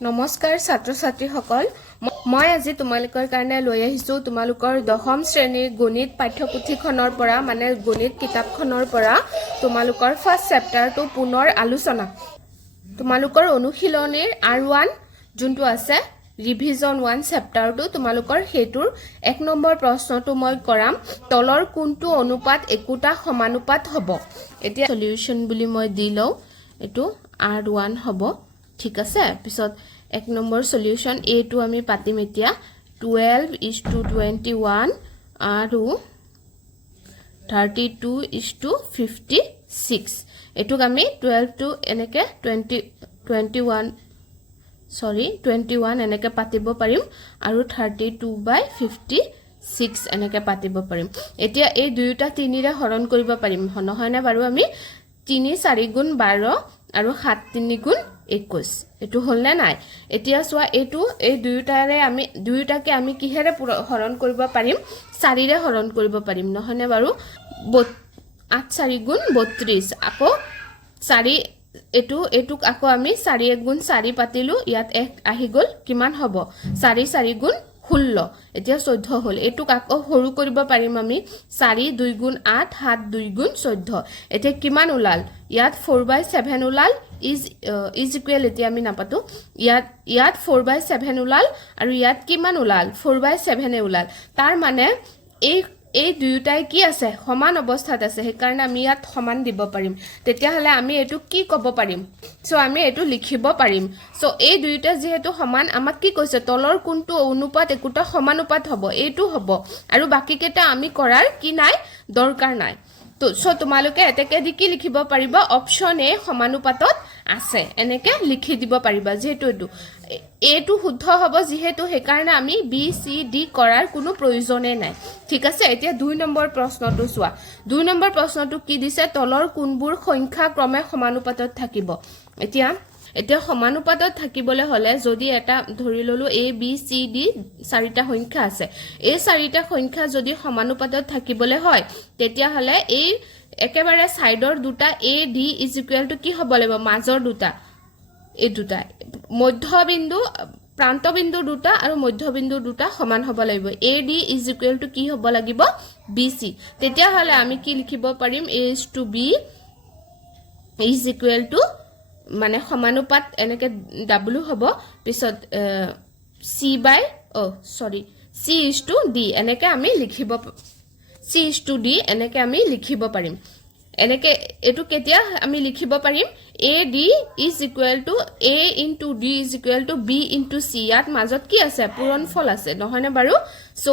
নমস্কাৰ ছাত্ৰ ছাত্ৰীসকল মই আজি তোমালোকৰ কাৰণে লৈ আহিছো তোমালোকৰ দশম শ্ৰেণীৰ গণিত পাঠ্যপুথিখনৰ পৰা মানে গণিত কিতাপখনৰ পৰা তোমালোকৰ ফাৰ্ষ্ট চেপ্টাৰটো পুনৰ আলোচনা তোমালোকৰ অনুশীলনীৰ R1 যোনটো আছে ৰিভিজন 1 চেপ্টাৰটো তোমালোকৰ হেতুৰ 1 নম্বৰ প্ৰশ্নটো মই কৰাম তলৰ কোনটো অনুপাত একোটা সমানুপাত হ'ব এতিয়া সলিউশন বুলি মই দি লও এটো R1 হ'ব ঠিক আছে পিছত 1 নম্বৰ সলিউশন A টো আমি পাতিম এতিয়া 12:21 আৰু 32:56 এটুক আমি 12 to এনেকে 21 এনেকে পাতিব পাৰিম আৰু 32/56 এনেকে পাতিব পাৰিম এতিয়া এই দুইটা 3 ৰে হৰণ কৰিব পাৰিম নহয় না বাৰু আমি 3 4 গুণ 12 আৰু 7 3 গুণ 21 এটো হল না নাই এতিয়া সোয়া এটো এই দুইটাৰে আমি দুইটাকে আমি কিহেৰে হৰণ কৰিব পাৰিম 4 ৰে হৰণ কৰিব পাৰিম নহয় না বাৰু 8 4 গুণ 32 আকৌ 4 এটুক আকৌ আমি 4 1 গুণ 4 পাতিলো ইয়াত 1 আহি গল কিমান হ'ব 4 4 গুণ 16 এতিয়া 14 হল এটুক আকৌ হৰু কৰিব পাৰিম আমি 4 2 গুণ 8 7 2 গুণ 14 এতিয়া কিমান উলাল ইয়াত 4/7 উলাল is equal এতিয়া আমি নাপাতো ইয়াত 4/7 উলাল আৰু ইয়াত কিমান উলাল 4/7 এ উলাল তাৰ মানে এই দুইটাই কি আছে সমান অৱস্থাত আছে হে কাৰণে আমি ইয়াত সমান দিব পাৰিম তেতিয়া হলে আমি এটো কি ক'ব পাৰিম সো আমি এটো লিখিব পাৰিম সো এই দুইটা যেহেতু সমান আমাক কি কৈছে তলৰ কোনটো অনুপাত একোটা সমানুপাত হ'ব এইটো হ'ব আৰু বাকি কেটা আমি কৰাৰ কি নাই দৰকাৰ নাই তো সো তোমালোকে এতেকে দি কি লিখিব পাৰিবা অপচন এ সমানুপাতত আছে এনেকে লিখি দিব পাৰিবা যেহেতু এটো শুদ্ধ হ'ব যেহেতু হে কাৰণে আমি বি সি ডি কৰাৰ কোনো প্ৰয়োজনে নাই ঠিক আছে এতিয়া 2 নম্বৰ প্ৰশ্নটো চোৱা 2 নম্বৰ প্ৰশ্নটো কি দিছে তলৰ কোনবোৰ সংখ্যা ক্ৰমে সমানুপাতত থাকিব এতিয়া সমানুপাতত থাকিবলৈ হলে যদি এটা ধৰি ললো a b c d চাৰিটা সংখ্যা আছে এই চাৰিটা সংখ্যা যদি সমানুপাতত থাকিবলৈ হয় তেতিয়া হলে এই একেবাৰে সাইডৰ দুটা a d = কি হ'ব লাগিব মাজৰ দুটা এই দুটা মধ্যবিন্দু প্ৰান্তবিন্দু দুটা আৰু মধ্যবিন্দু দুটা সমান হ'ব লাগিব a d = কি হ'ব লাগিব bc তেতিয়া হলে আমি কি লিখিব পাৰিম a is to b = মানে সমানুপাত এনেকে w হ'ব পিছত c is to d এনেকে আমি লিখিব c is to d এনেকে আমি লিখিব পাৰিম এনেকে এটো কেতিয়া আমি লিখিব পাৰিম a d = a into d = b into c ইয়াত মাজত কি আছে পূৰণফল আছে নহয় না বাৰু সো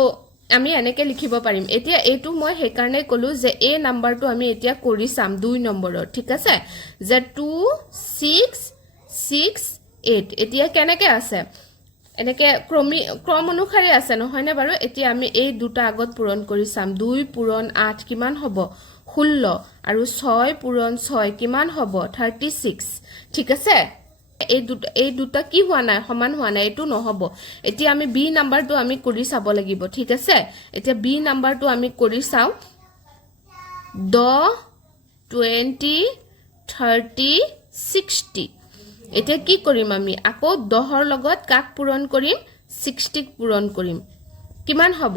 আমি এনেকে লিখিব পাৰিম এতিয়া এটো মই হে কাৰণে কলো যে a নাম্বাৰটো আমি এতিয়া কৰি চাম 2 নম্বৰৰ ঠিক আছে যে 2 6 6 8 এতিয়া কেনেকে আছে এনেকে ক্ৰম অনুসাৰে আছে নহয় না বাৰু এতিয়া আমি এই দুটা আগত পূৰণ কৰি চাম 2 পূৰণ 8 কিমান হ'ব 16 আৰু 6 পূৰণ 6 কিমান হ'ব 36 ঠিক আছে এই দুটা কি হোৱা নাই সমান হোৱা নাই এটো নহব এতিয়া আমি বি নাম্বাৰটো আমি কৰি চাব লাগিব ঠিক আছে এতিয়া বি নাম্বাৰটো আমি কৰি চাও 10 20 30 60 এতিয়া কি কৰিম আমি আকৌ 10 ৰ লগত কাক পূৰণ কৰিম 60 ক পূৰণ কৰিম কিমান হ'ব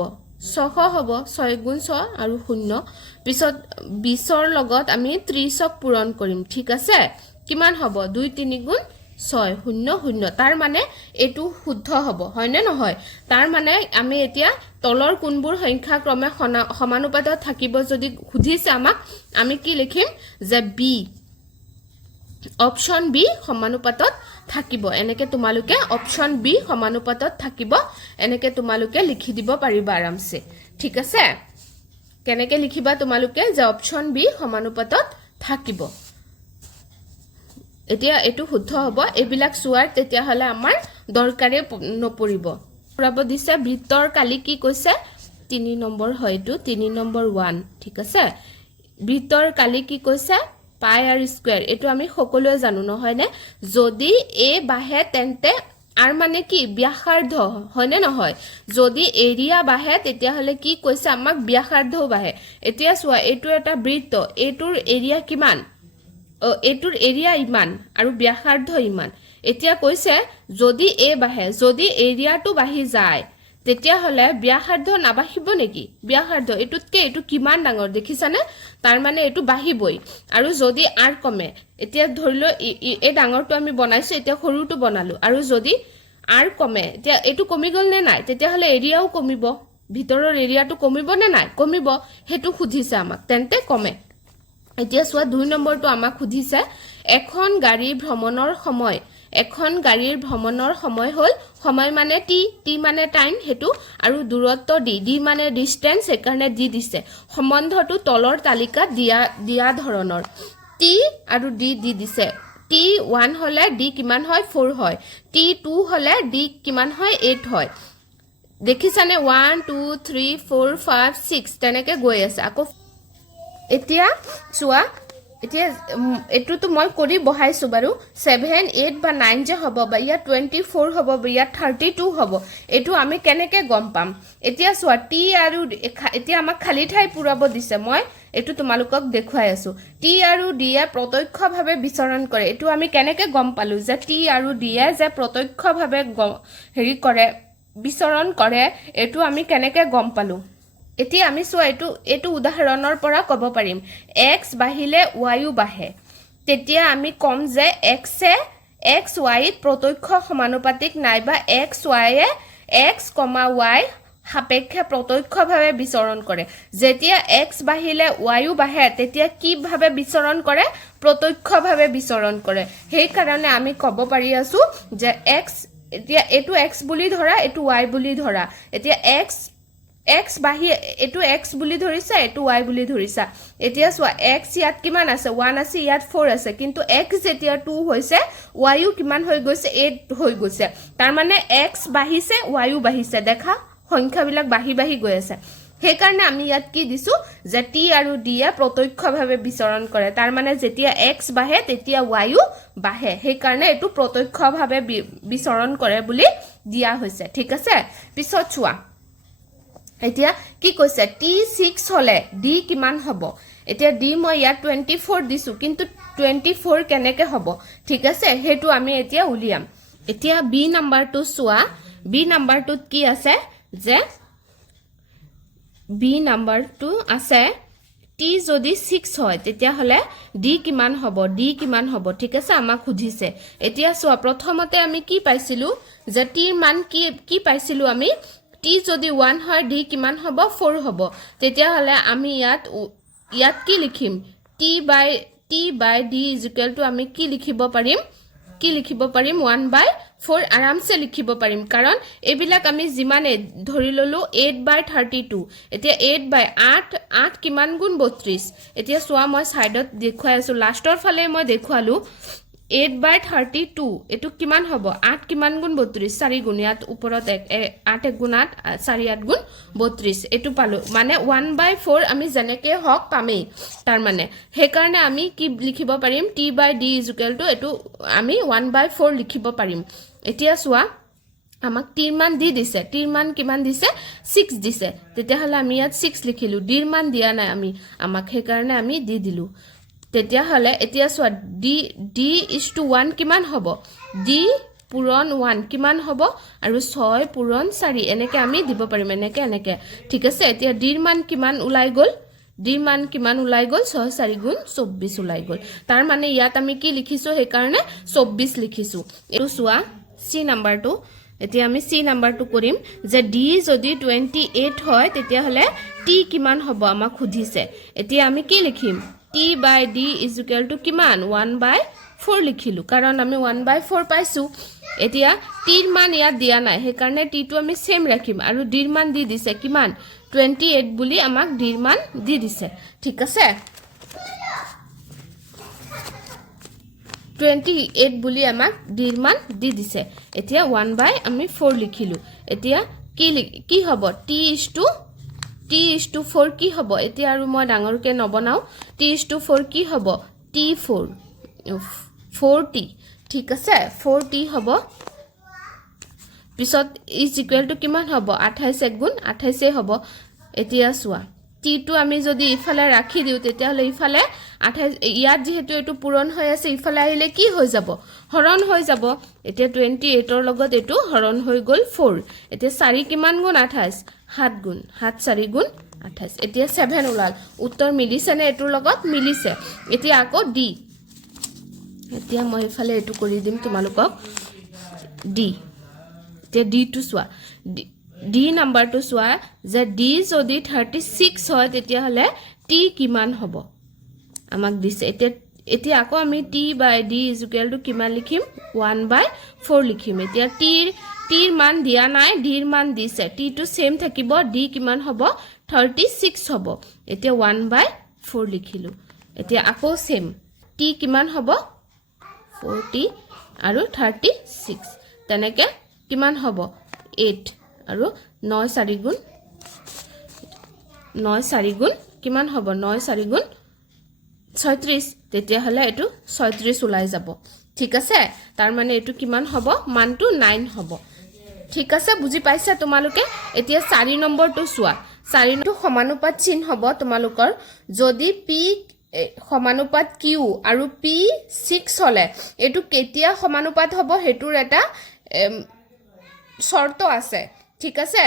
600 হ'ব 6 গুণ 6 আৰু 0 পিছত 20 ৰ লগত আমি 30 ক পূৰণ কৰিম ঠিক আছে কিমান হ'ব 2 3 গুণ 6 0 0 তাৰ মানে এটো শুদ্ধ হ'ব হয় নে নহয় তাৰ মানে আমি এতিয়া তলৰ কোনবোৰ সংখ্যা ক্ৰমে সমানুপাতত থাকিব যদি খুদিছে আমাক আমি কি লিখিম যে বি অপচন বি সমানুপাতত থাকিব এনেকে তোমালোকে অপচন বি সমানুপাতত থাকিব এনেকে তোমালোকে লিখি দিব পাৰিবা আৰামছে ঠিক আছে কেনেকে লিখিবা তোমালোকে যে অপচন বি সমানুপাতত থাকিব এতিয়া এটো শুদ্ধ হ'ব এবিলাক সুৱাৰ তেতিয়া হলে আমাৰ দৰকাৰে নপৰিব পুৰাব দিছে বৃত্তৰ কালি কি কৈছে 3 নম্বৰ হয়টো 3 নম্বৰ 1 ঠিক আছে বৃত্তৰ কালি কি কৈছে পাই আৰ স্কয়াৰ এটো আমি সকলোৱে জানো নহয় নে যদি a বাহে তেন্তে আৰ মানে কি ব্যাসাৰ্ধ হয় নে নহয় যদি এৰিয়া বাহে তেতিয়া হলে কি কৈছে আমাক ব্যাসাৰ্ধও বাহে এতিয়া সোৱা এটো এটা বৃত্ত এটোৰ এৰিয়া কিমান এটোৰ এৰিয়া ইমান আৰু ব্যাসাৰ্ধ ইমান এতিয়া কৈছে যদি এ বাঢ়ে যদি এৰিয়াটো বাঢ়ি যায় তেতিয়াহ'লে ব্যাসাৰ্ধ নাবাঢ়িব নেকি ব্যাসাৰ্ধ এটুতকে এটু কিমান ডাঙৰ দেখিছানে তাৰ মানে এটু বাঢ়িবই আৰু যদি আৰ কমে এতিয়া ধৰিলো এই ডাঙৰটো আমি বনাইছো এতিয়া সৰুটো বনালো আৰু যদি আৰ কমে এতিয়া এটু কমি গল নে নাই তেতিয়াহ'লে এৰিয়াও কমিব ভিতৰৰ এৰিয়াটো কমিব নে নাই কমিব হেতু খুধিছে আমাক তেন্তে কমে এতিয়া সোৱা 2 নম্বৰটো আমাক খুধিছে এখন গাড়ীৰ ভ্ৰমণৰ সময় হল সময় মানে টি মানে টাইম হেতু আৰু দূৰত্ব ডি মানে ডিসটেন্স একাৰণে দি দিছে সম্বন্ধটো তলৰ তালিকাত দিয়া ধৰণৰ টি আৰু ডি দি দিছে T1 হলে D কিমান হয় 4 হয় T2 হলে D কিমান হয় 8 হয় দেখিছানে 1 2 3 4 5 6 তেনেকে গৈ আছে আকৌ এতিয়া চোৱা এতিয়া এটুটো মই কৰি বহাইছো বাৰু 7 8 বা 9 যে হ'ব বা ইয়া 24 হ'ব বা ইয়া 32 হ'ব এটু আমি কেনেকে গম পাম এতিয়া চোৱা টি আৰু এতিয়া আমাক খালি ঠাই পুৰাব দিছে মই এটু তোমালোকক দেখুৱাই আছো টি আৰু ডি এ প্ৰত্যক্ষভাৱে বিচৰণ কৰে এটু আমি কেনেকে গম পালো যে টি আৰু ডি এ যে প্ৰত্যক্ষভাৱে হেৰি কৰে বিচৰণ কৰে এটু আমি কেনেকে গম পালো এতিয়া আমি চোৱা এটু উদাহৰণৰ পৰা ক'ব পাৰিম x বাঢ়িলে y ও বাঢ়ে তেতিয়া আমি কম যে x y ত প্ৰত্যক্ষ সমানুপাতিক নাইবা x y এ x, y সাপেক্ষে প্ৰত্যক্ষভাৱে বিচৰণ কৰে যেতিয়া x বাঢ়িলে y ও বাঢ়ে তেতিয়া কি ভাবে বিচৰণ কৰে প্ৰত্যক্ষভাৱে বিচৰণ কৰে সেই কাৰণে আমি ক'ব পাৰি আছো যে x এতিয়া এটু x বুলি ধৰা এটু y বুলি ধৰা এতিয়া x বাহি এটু x বুলি ধৰিছা এটু y বুলি ধৰিছা এতিয়া সোৱা x ইয়াত কিমান আছে 1 আছে ইয়াত 4 আছে কিন্তু x যেতিয়া 2 হৈছে y ও কিমান হৈ গৈছে 8 হৈ গৈছে তাৰ মানে x বাহিছে y ও বাহিছে দেখা সংখ্যাবিলাক বাহি গৈ আছে সেই কাৰণে আমি ইয়াত কি দিছো যে t আৰু d এ প্ৰত্যক্ষভাৱে বিচৰণ কৰে তাৰ মানে যেতিয়া x বাহে তেতিয়া y ও বাহে সেই কাৰণে এটু প্ৰত্যক্ষভাৱে বিচৰণ কৰে বুলি দিয়া হৈছে ঠিক আছে পিছত চোৱা এতিয়া কি কৈছে T6 হলে D কিমান হ'ব এতিয়া D মই ইয়াত 24 দিছো কিন্তু 24 কেনেকে হ'ব ঠিক আছে হেতু আমি এতিয়া উলিয়াম এতিয়া B নাম্বাৰটো চোৱা B নাম্বাৰটোত কি আছে যে B নাম্বাৰটো আছে T যদি 6 হয় তেতিয়া হলে D কিমান হ'ব ঠিক আছে আমাক খুধিছে এতিয়া চোৱা প্ৰথমতে আমি কি পাইছিলো যে T ৰ মান কি পাইছিলো আমি T যদি 1 হয় D কিমান হ'ব 4 হ'ব তেতিয়া হলে আমি ইয়াত কি লিখিম T by D আমি কি লিখিব পাৰিম 1/4 আৰামছে লিখিব পাৰিম কাৰণ এবিলাক আমি জিমানে ধৰি ললো 8/32 এতিয়া 8/8 কিমান গুণ 32 এতিয়া চোৱা মই সাইডত দেখুৱাই আছো লাষ্টৰ ফালে মই দেখুৱালো 8/32 এটু কিমান হ'ব 8 কিমান গুণ 32 4 গুণ ইয়াত ওপৰত 8 গুণ 8 4 8 গুণ 32 এটু পালো মানে 1/4 আমি জেনেকে হক পামেই তাৰ মানে হে কাৰণে আমি কি লিখিব পাৰিম t by d এটু আমি 1/4 লিখিব পাৰিম এতিয়া চোৱা আমাক t ৰ মান দি দিছে t ৰ মান কিমান দিছে 6 দিছে তেতিয়া হলে আমি ইয়াত 6 লিখিলো d ৰ মান দিয়া নাই আমাক হে কাৰণে আমি দি দিলু তেতিয়া হলে এতিয়া চোৱা d:1 কিমান হ'ব d পূৰণ 1 কিমান হ'ব আৰু 6 পূৰণ 4 এনেকে আমি দিব পাৰিম এনেকে ঠিক আছে এতিয়া d ৰ মান কিমান ওলাই গল d ৰ মান কিমান ওলাই গল 6 4 গুণ 24 ওলাই গল তাৰ মানে ইয়াত আমি কি লিখিছো হে কাৰণে 24 লিখিছো এটো চোৱা c নাম্বাৰটো এতিয়া আমি c নাম্বাৰটো কৰিম যে d যদি 28 হয় তেতিয়া হলে t কিমান হ'ব আমাক খুধিছে এতিয়া আমি কি লিখিম t by d কিমান 1/4 লিখিলো কাৰণ আমি 1/4 পাইছো এতিয়া t ৰ মান ইয়াত দিয়া নাই হে কাৰণে t টো আমি সেম ৰাখিম আৰু d ৰ মান দি দিছে কিমান 28 বুলি আমাক d ৰ মান দি দিছে ঠিক আছে 28 বুলি আমাক d ৰ মান দি দিছে এতিয়া 1/4 লিখিলো এতিয়া কি হ'ব T:4 কি হ'ব এতিয়া আৰু মই ডাঙৰকে নবনাও T:4 কি হ'ব T4 4T ঠিক আছে 4T হ'ব পিছত ইজ ইকুৱেল টু কিমান হ'ব 28 গুণ 28 হ'ব এতিয়া চোৱা টি টু আমি যদি ইফালে ৰাখি দিও তেতিয়াহলে ইফালে 28 ইয়াত যেহেতু এটো পূৰণ হৈ আছে ইফালে আহিলে কি হৈ যাব হৰণ হৈ যাব এতিয়া 28 ৰ লগত এটো হৰণ হৈ গল 4 এতিয়া 4 কিমান গুণ 28 7 গুণ 7 4 গুণ 28 এতিয়া 7 ওলাল উত্তৰ মিলিছে নে এটোৰ লগত মিলিছে এতিয়া আকৌ ডি এতিয়া মই ইফালে এটো কৰি দিম তোমালোকক ডি এতিয়া ডি টু সোৱা ডি নাম্বাৰটো সোৱা যে ডি যদি 36 হয় তেতিয়া হলে টি কিমান হ'ব আমাক দিছে এতিয়া আকৌ আমি T by D equal to কিমান লিখিম 1/4 লিখিম এতিয়া টিৰ মান দিয়া নাই ডিৰ মান দিছে টি টু সেম থাকিব ডি কিমান হ'ব 36 হ'ব এতিয়া 1/4 লিখিলো এতিয়া আকৌ সেম টি কিমান হ'ব 40 আৰু 36 তেনেকে কিমান হ'ব 8 আৰু 9 4 গুণ 9 4 গুণ কিমান হ'ব 9 4 গুণ 36 তেতিয়া হলে এটো 36 ওলাই যাব ঠিক আছে তাৰ মানে এটো কিমান হ'ব মানটো 9 হ'ব ঠিক আছে বুজি পাইছা তোমালোকে এতিয়া 4 নম্বৰটো সোৱা 4 টো সমানুপাত চিন হ'ব তোমালোকৰ যদি p সমানুপাত q আৰু p 6 হলে এটো কেতিয়া সমানুপাত হ'ব হেতুৰ এটা শর্ত আছে ঠিক আছে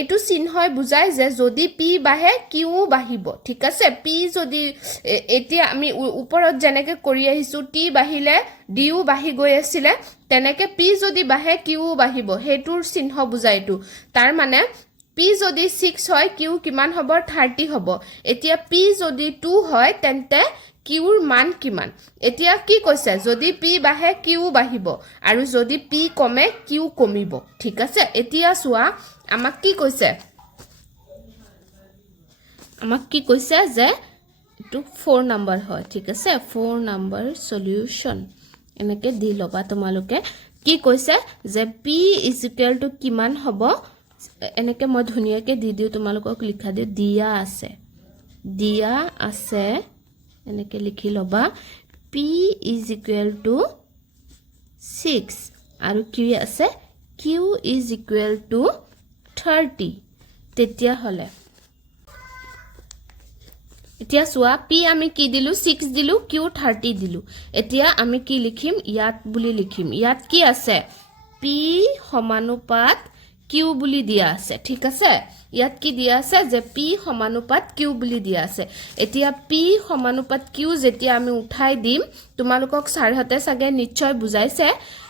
এটো চিন হয় বুজাই যে যদি p বাহে q বাহিব ঠিক আছে p যদি এতিয়া আমি ওপৰত জেনেকে কৰি আহিছো t বাহিলে d বাহি গৈ আছিল তেনেকে p যদি বাহে q বাহিব হেতুৰ চিহ্ন বুজাইটো তাৰ মানে p যদি 6 হয় q কিমান হ'ব 30 হ'ব এতিয়া p যদি 2 হয় তেন্তে কিউৰ মান কিমান এতিয়া কি কৈছে যদি p বাহে q বাহিব আৰু যদি p কমে q কমিব ঠিক আছে এতিয়া সোৱা আমাক কি কৈছে যে এটো 4 নম্বৰ হয় ঠিক আছে 4 নম্বৰ সলিউশন এনেকে দি লবা তোমালোকে কি কৈছে যে p কিমান হ'ব এনেকে মই ধুনিয়াকে দি দিও তোমালোকক লিখা দিও দিয়া আছে এনেকে লিখি লবা p 6 আৰু কি আছে q 30 তেতিয়া হলে এতিয়া সোৱা p আমি কি দিলু 6 দিলু q 30 দিলু এতিয়া আমি কি লিখিম ইয়াত বুলি লিখিম ইয়াত কি আছে p সমানুপাত q বুলি দিয়া আছে ঠিক আছে ইয়াত কি দিয়া আছে যে p সমানুপাত q বুলি দিয়া আছে এতিয়া p সমানুপাত q যেতিয়া আমি উঠাই দিম তোমালোকক সাৰহতে সাগে নিশ্চয় বুজাইছে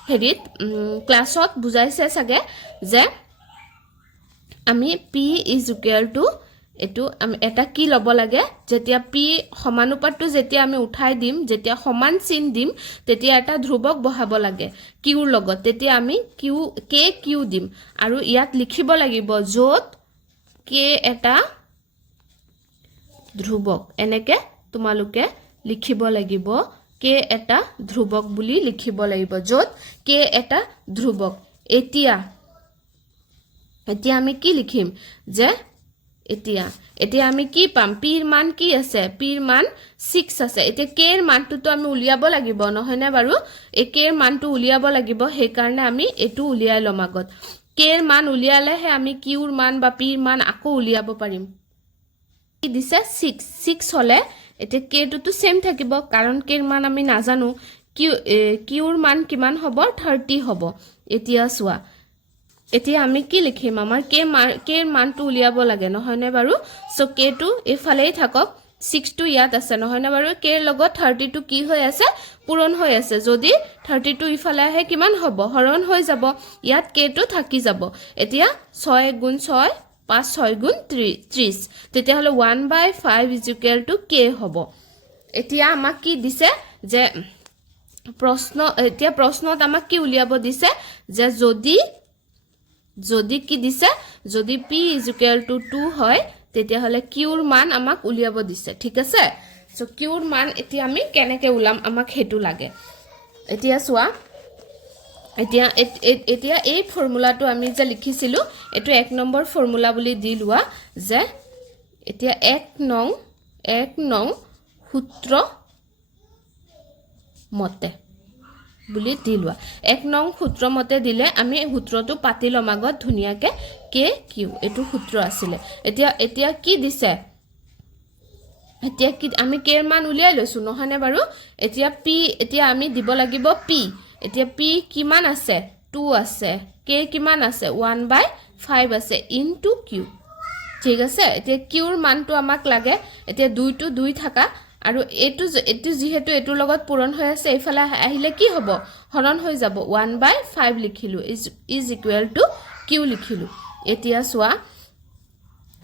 হেৰিত ক্লাছত বুজাইছে সাগে যে আমি p এটো আমি এটা কি লব লাগে যেতিয়া p সমানুপাতটো যেতিয়া আমি উঠাই দিম যেতিয়া সমান চিন দিম তেতিয়া এটা ধ্ৰুবক বহাব লাগে q ৰ লগত তেতিয়া আমি q দিম আৰু ইয়াত লিখিব লাগিব যত k এটা ধ্ৰুবক এনেকে তোমালোকে লিখিব লাগিব k এটা ধ্ৰুবক বুলি লিখিব লাগিব যত k এটা ধ্ৰুবক এতিয়া আমি কি লিখিম যে এতিয়া আমি কি পাম p ৰ মান কি আছে p ৰ মান 6 আছে এতিয়া k ৰ মানটো তো আমি উলিয়াব লাগিব নহয় না বাৰু এই k ৰ মানটো উলিয়াব লাগিব সেই কাৰণে আমি এটো উলিয়াই লম আগত k ৰ মান উলিয়ালে হে আমি q ৰ মান বা p ৰ মান আকৌ উলিয়াব পাৰিম কি দিছে 6 হলে এতিয়া k টো সেম থাকিব কাৰণ k ৰ মান আমি নাজানো q ৰ মান কিমান হ'ব 30 হ'ব এতিয়া সোৱা এতিয়া আমি কি লিখিম আমাৰ k ৰ মানটো উলিয়াব লাগে নহয় নে বাৰু সো k টো এফালেই থাকক 6 টো ইয়াত আছে নহয় না বাৰু k ৰ লগত 30 টো কি হৈ আছে পূৰণ হৈ আছে যদি 32 ইফালে আহে কিমান হ'ব হৰণ হৈ যাব ইয়াত k টো থাকি যাব এতিয়া 6 গুণ 6 5 6 গুণ 30 তেতিয়া হলে 1/5 k হ'ব এতিয়া আমাক কি দিছে যে প্ৰশ্নত আমাক কি উলিয়াব দিছে যে যদি কি দিছে যদি p 2 হয় তেতিয়া হলে q ৰ মান আমাক উলিয়াব দিছে ঠিক আছে সো q ৰ মান এতিয়া আমি কেনেকে উলাম আমাক হেতু লাগে এতিয়া সোৱা এতিয়া এই ফৰ্মুলাটো আমি যে লিখিছিলো এটো 1 নম্বৰ ফৰ্মুলা বুলি দি লোৱা যে এতিয়া 1 নং সূত্ৰ মতে বুলি দি লোৱা 1 নং সূত্ৰ মতে দিলে আমি সূত্ৰটো পাতি লম আগত ধুনিয়াকে কে কিউ এটো সূত্ৰ আছিল এতিয়া কি দিছে এতিয়া কি আমি কে এৰ মান উলিয়াই লৈছো নহনে বাৰু এতিয়া আমি দিব লাগিব p এতিয়া p কিমান আছে 2 আছে k কিমান আছে 1/5 আছে ইনটু q ঠিক আছে এতিয়া q ৰ মানটো আমাক লাগে এতিয়া 2 টু 2 থাকা আৰু এটো যেহেতু এটোৰ লগত পূৰণ হৈ আছে এফালে আহিলে কি হ'ব হৰণ হৈ যাব 1/5 লিখিলো ইজ ইকুৱেল টু q লিখিলো এতিয়া সোৱা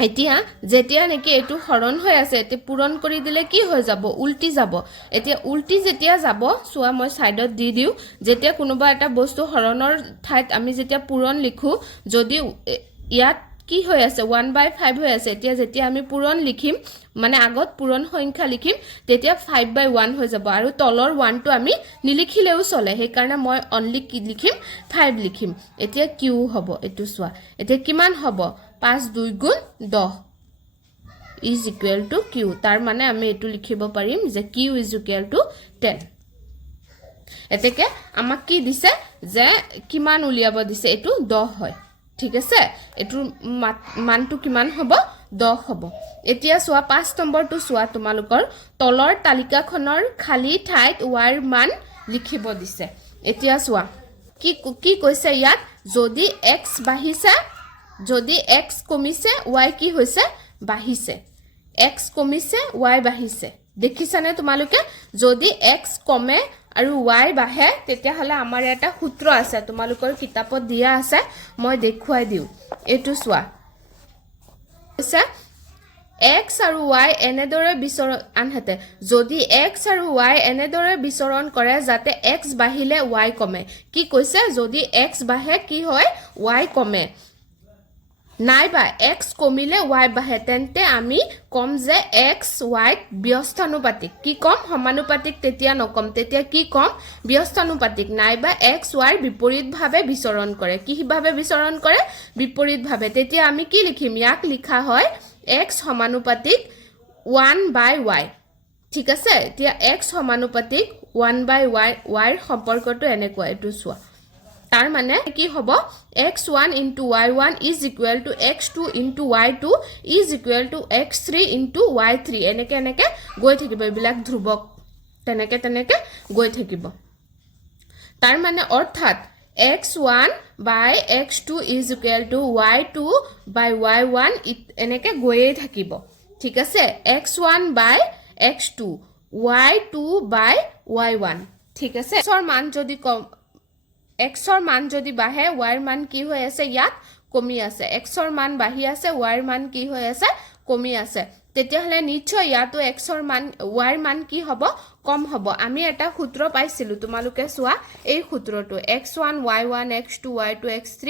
এতিয়া যেতিয়া নেকি এটো হৰণ হৈ আছে এতে পূৰণ কৰি দিলে কি হৈ যাব উল্টি যাব এতিয়া উল্টি যেতিয়া যাব সোৱা মই সাইডত দি দিও যেতিয়া কোনোবা এটা বস্তু হৰণৰ ঠাইত আমি যেতিয়া পূৰণ লিখো যদি ইয়াত কি হৈ আছে 1/5 হৈ আছে যেতিয়া আমি পূৰণ লিখিম মানে আগত পূৰণ সংখ্যা লিখিম তেতিয়া 5/1 হৈ যাব আৰু তলৰ 1 টো আমি নিলিখিলেও চলে সেই কাৰণে মই অনলি কি লিখিম 5 লিখিম এতিয়া q হ'ব এটো সোৱা এতিয়া কিমান হ'ব 5 2 গুণ 10 is equal to q তাৰ মানে আমি এটো লিখিব পাৰিম যে q is equal to 10 এতেকে আমাক কি দিছে যে কিমান উলিয়াব দিছে এটো 10 হয় ঠিক আছে এটো মানটো কিমান হ'ব 10 হ'ব এতিয়া সোৱা 5 নম্বৰটো সোৱা তোমালোকৰ তলৰ তালিকাখনৰ খালি ঠাইত y ৰ মান লিখিব দিছে এতিয়া সোৱা কি কৈছে ইয়াত যদি x বাঢ়িছে যদি x কমিছে y কি হৈছে বাঢ়িছে x কমিছে y বাঢ়িছে দেখিছানে তোমালোকে যদি x কমে আৰু y বাঢ়ে তেতিয়া হলে আমাৰ এটা সূত্ৰ আছে তোমালোকৰ কিতাপত দিয়া আছে মই দেখুৱাই দিও এটো সোৱা আছে x আৰু y এনেদৰে বিচৰণ আনহাতে যদি x আৰু y এনেদৰে বিচৰণ কৰে যাতে x বাঢ়িলে y কমে কি কৈছে যদি x বাঢ়ে কি হয় y কমে নাইবা x কমিলে y বাঢ়ে তেন্তে আমি কম যে x y ব্যস্তানুপাতিক কি কম সমানুপাতিক তেতিয়া নকম তেতিয়া কি কম ব্যস্তানুপাতিক নাইবা x y বিপৰীতভাৱে বিচৰণ কৰে কি ভাবে বিচৰণ কৰে বিপৰীতভাৱে তেতিয়া আমি কি লিখিম ইয়াক লিখা হয় x সমানুপাতিক 1/y ঠিক আছে এতিয়া x সমানুপাতিক 1/y y ৰ সম্পৰ্কটো এনেকুৱা এটো সোৱা তাৰ মানে কি হ'ব x1 into y1 is equal to x2 into y2 is equal to x3 into y3 এনেকে গৈ থাকিব এইবিলাক ধ্ৰুৱক তেনেকে গৈ থাকিব তাৰ মানে অৰ্থাৎ x1 by x2 is equal to y2 by y1 এনেকে গৈয়ে থাকিব ঠিক আছে x1 by x2 y2 by y1 ঠিক আছে xৰ মান যদি কম x ৰ মান যদি বাঢ়ে y ৰ মান কি হৈ আছে ইয়াত কমি আছে x ৰ মান বাঢ়ি আছে y ৰ মান কি হৈ আছে কমি আছে তেতিয়া হলে নিশ্চয় ইয়াতো x ৰ মান y ৰ মান কি হ'ব কম হ'ব আমি এটা সূত্ৰ পাইছিলো তোমালোকে সোৱা এই সূত্ৰটো x1 y1 x2 y2 x3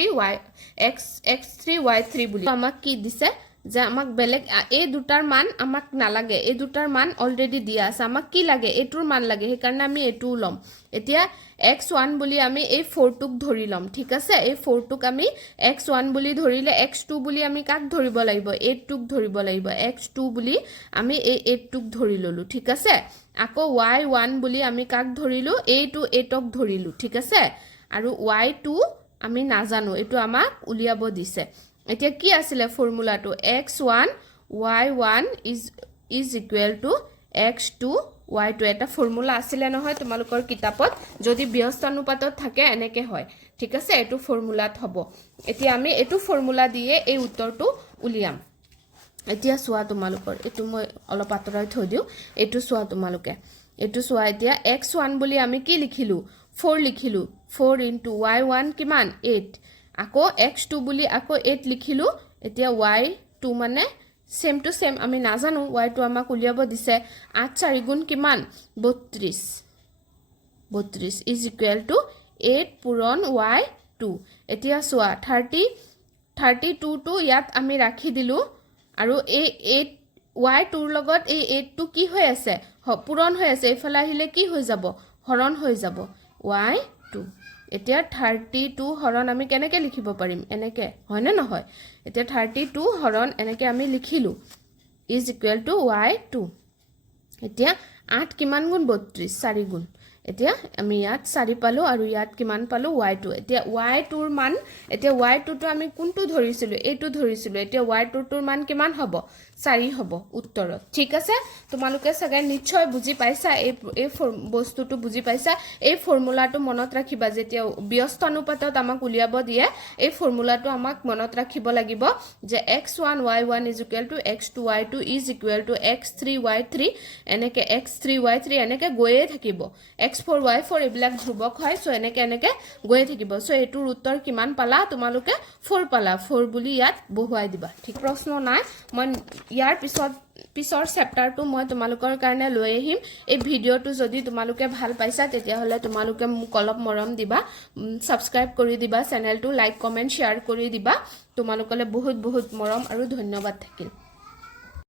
x3 y3 বুলি আমাক কি দিছে যে আমাক বেলেগ এই দুটাৰ মান আমাক নালাগে এই দুটাৰ মান অলৰেডি দিয়া আছে আমাক কি লাগে এটোৰ মান লাগে সেই কাৰণে আমি এটো লম এতিয়া x1 বুলি আমি এই 4 টুক ধৰি লম ঠিক আছে এই 4 টুক আমি x1 বুলি ধৰিলে x2 বুলি আমি কাক ধৰিব লাগিব 8 টুক ধৰিব লাগিব x2 বুলি আমি এই 8 টুক ধৰি ললো ঠিক আছে আকৌ y1 বুলি আমি কাক ধৰিলো এইটো 8ক ধৰিলো ঠিক আছে আৰু y2 আমি নাজানো এটো আমাক উলিয়াব দিছে এতিয়া কি আছিল ফৰ্মুলাটো x1 y1 is equal to x2 y2 এটা ফৰ্মুলা আছিল নহয় তোমালোকৰ কিতাপত যদি ব্যস্তানুপাতত থাকে এনেকে হয় ঠিক আছে এটো ফৰ্মুলাত হ'ব এতিয়া আমি এটো ফৰ্মুলা দিয়ে এই উত্তৰটো উলিয়াম এতিয়া সোৱা তোমালোকৰ এটো মই অলপ আতৰাই থৈ দিও এটো সোৱা তোমালোকে এটো সোৱা এতিয়া x1 বুলি আমি কি লিখিলো 4 লিখিলো 4 into y1 কিমান 8 আকৌ x2 বুলি আকৌ 8 লিখিলো এতিয়া y2 মানে সেম টু সেম আমি নাজানো y2 আমাক উলিয়াব দিছে 8 4 গুণ কিমান 32 is equal to 8 পূৰণ y2 এতিয়া সোৱা 32 টো ইয়াত আমি ৰাখি দিলো আৰু এই 8 y2 ৰ লগত এই 8 টো কি হৈ আছে পূৰণ হৈ আছে এফালে আহিলে কি হৈ যাব হৰণ হৈ যাব y2 এতিয়া 32 হৰণ আমি কেনেকে লিখিব পাৰিম এনেকে হয় না নহয় এতিয়া 32 হৰণ এনেকে আমি লিখিলো is equal to y2 এতিয়া 8 কিমান গুণ 32 4 গুণ এতিয়া আমি ইয়াত 4 পালো আৰু ইয়াত কিমান পালো y2 এতিয়া y2 ৰ মান এতিয়া y2 টো আমি কোনটো ধৰিছিলো এইটো ধৰিছিলো এতিয়া y2 টোৰ মান কিমান হ'ব 4 হ'ব উত্তৰত ঠিক আছে তোমালোকে সগাই নিশ্চয় বুজি পাইছা এই বস্তুটো বুজি পাইছা এই ফৰ্মুলাটো মনত ৰাখিবা যেতিয়া ব্যস্ত অনুপাতত আমাক উলিয়াব দিয়ে এই ফৰ্মুলাটো আমাক মনত ৰাখিব লাগিব যে x1 y1 x2 y2 x3 y3 এনেকে x3 y3 এনেকে গৈয়ে থাকিব x4 y4 এইবিলাক ধ্ৰুবক হয় সো এনেকে গৈয়ে থাকিব সো এটোৰ উত্তৰ কিমান পালা তোমালোকে 4 পালা 4 বুলি ইয়াত বহুৱাই দিবা ঠিক প্ৰশ্ন নাই মই ইয়াৰ পিছৰ চেপ্টাৰটো মই তোমালোকৰ কাৰণে লৈ আহিম এই ভিডিওটো যদি তোমালোকে ভাল পাইছা তেতিয়া হলে তোমালোকে মোক অলপ মৰম দিবা সাবস্ক্ৰাইব কৰি দিবা চেনেলটো লাইক কমেন্ট শেয়াৰ কৰি দিবা তোমালোকলে বহুত বহুত মৰম আৰু ধন্যবাদ থাকিল